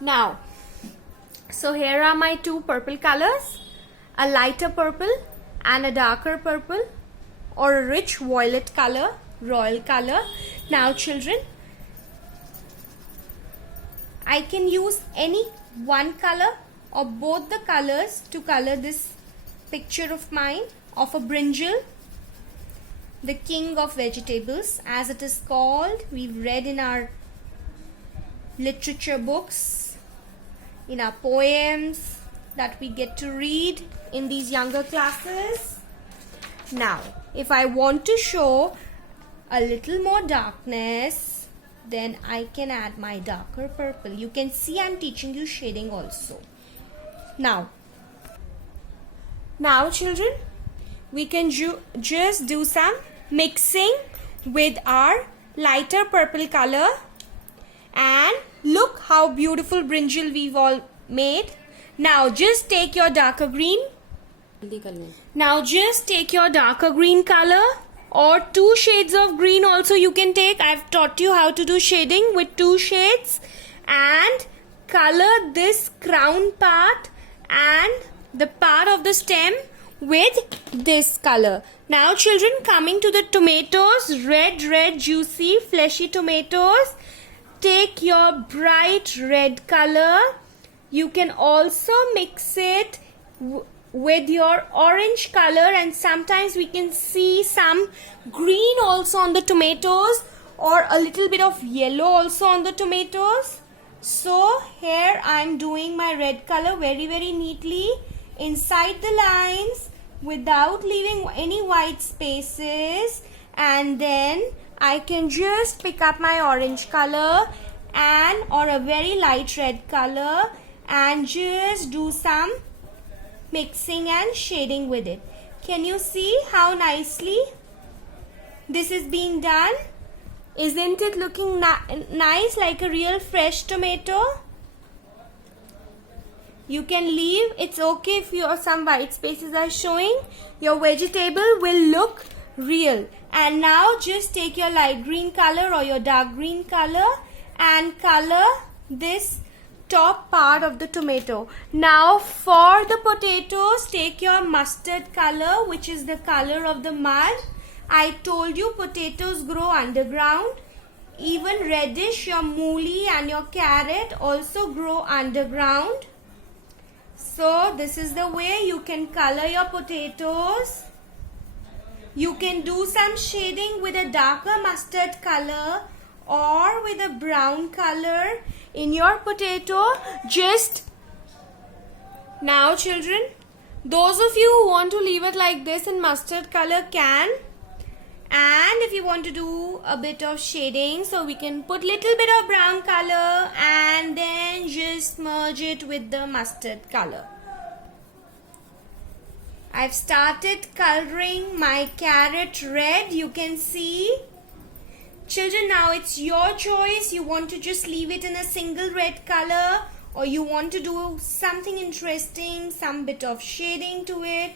Now, so here are my two purple colors, a lighter purple and a darker purple, or a rich violet color, royal color. Now children, I can use any one color or both the colors to color this picture of mine of a brinjal, the king of vegetables as it is called. We've read in our literature books, in our poems that we get to read in these younger classes. Now, if I want to show a little more darkness, then I can add my darker purple. You can see I'm teaching you shading also. Now children, we can just do some mixing with our lighter purple color, and look how beautiful brinjal we've all made. Now just take your darker green. Now just take your darker green color, or two shades of green also you can take. I've taught you how to do shading with two shades, and color this crown part and the part of the stem with this color. Now children, coming to the tomatoes, red juicy fleshy tomatoes, take your bright red color. You can also mix it with your orange color, and sometimes we can see some green also on the tomatoes, or a little bit of yellow also on the tomatoes. So here I am doing my red color very neatly inside the lines without leaving any white spaces, and then I can just pick up my orange color or a very light red color and just do some mixing and shading with it. Can you see how nicely this is being done? Isn't it looking nice, like a real fresh tomato? You can leave, it's okay if some white spaces are showing. Your vegetable will look real. And now just take your light green color or your dark green color and color this top part of the tomato. Now for the potatoes, take your mustard color, which is the color of the mud. I told you potatoes grow underground. Even reddish, your mooli and your carrot also grow underground. So this is the way you can color your potatoes. You can do some shading with a darker mustard color or with a brown color in your potato. Just now children, those of you who want to leave it like this in mustard color can, and if you want to do a bit of shading, so we can put little bit of brown color and then just merge it with the mustard color. I've started coloring my carrot red, you can see. Children, now it's your choice. You want to just leave it in a single red color, or you want to do something interesting, some bit of shading to it.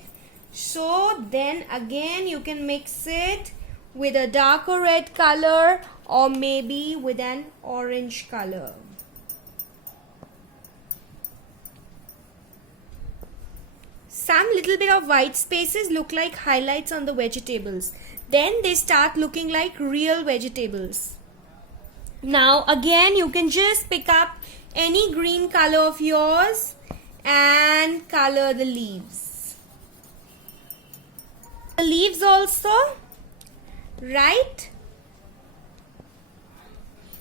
So then again you can mix it with a darker red color or maybe with an orange color. Some little bit of white spaces look like highlights on the vegetables. Then they start looking like real vegetables. Now again you can just pick up any green color of yours and color the leaves. The leaves also, right?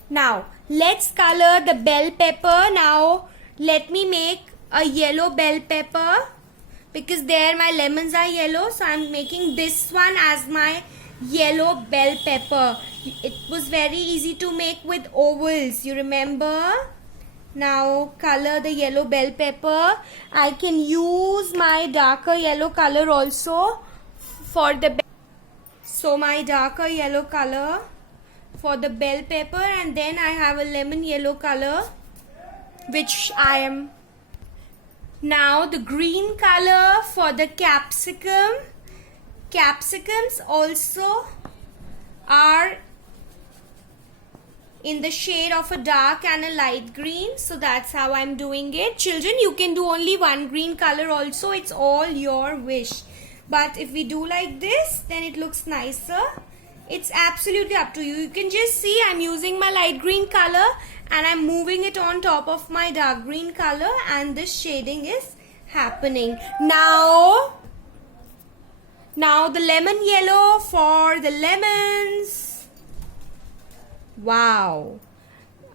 Now let's color the bell pepper. Now let me make a yellow bell pepper, because there my lemons are yellow, so I'm making this one as my yellow bell pepper. It was very easy to make with ovals, you remember? Now color the yellow bell pepper. I can use my darker yellow color also for the so my darker yellow color for the bell pepper, and then I have a lemon yellow color which I am. Now the green color for the capsicum. Capsicums also are in the shade of a dark and a light green. So that's how I'm doing it. Children, you can do only one green color also. It's all your wish. But if we do like this, then it looks nicer. It's absolutely up to you. You can just see I'm using my light green color and I'm moving it on top of my dark green color, and this shading is happening. Now the lemon yellow for the lemons. Wow.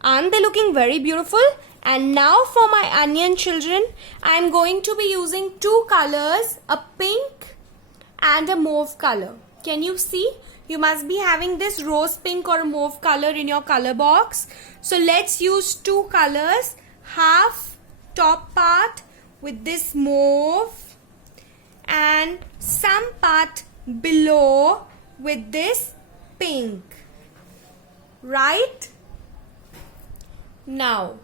Aren't they looking very beautiful? And now for my onion, children, I'm going to be using two colors, a pink and a mauve color. Can you see? You must be having this rose pink or mauve color in your color box. So let's use two colors, half top part with this mauve and some part below with this pink. Right? Now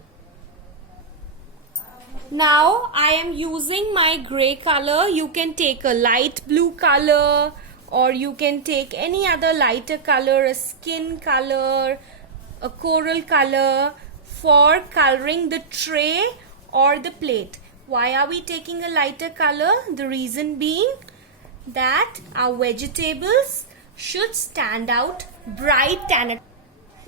I am using my gray color. You can take a light blue color, or you can take any other lighter color, a skin color, a coral color, for coloring the tray or the plate. Why are we taking a lighter color? The reason being that our vegetables should stand out bright and...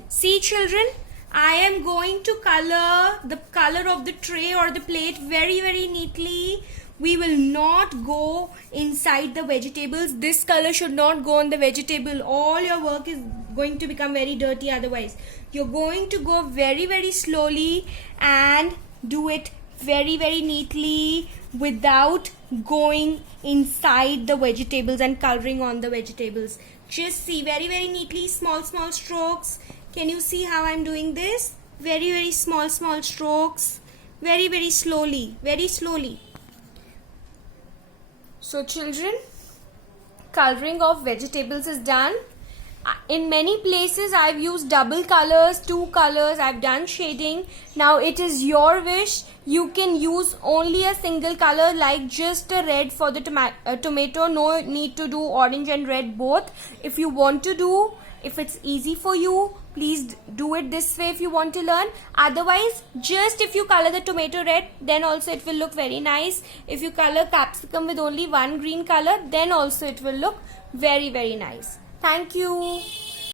See, children, I am going to color the color of the tray or the plate very, very neatly. We will not go inside the vegetables. This color should not go on the vegetable. All your work is going to become very dirty otherwise. You're going to go very, very slowly and do it very, very neatly without going inside the vegetables and coloring on the vegetables. Just see, very, very neatly, small, small strokes. Can you see how I'm doing this? Very, very small, small strokes. Very, very slowly, very slowly. So children, coloring of vegetables is done. In many places I've used double colors, two colors, I've done shading. Now it is your wish. You can use only a single color, like just a red for the tomato. No need to do orange and red both. If you want to do, if it's easy for you, please do it this way if you want to learn. Otherwise, just if you color the tomato red, then also it will look very nice. If you color capsicum with only one green color, then also it will look very, very nice. Thank you.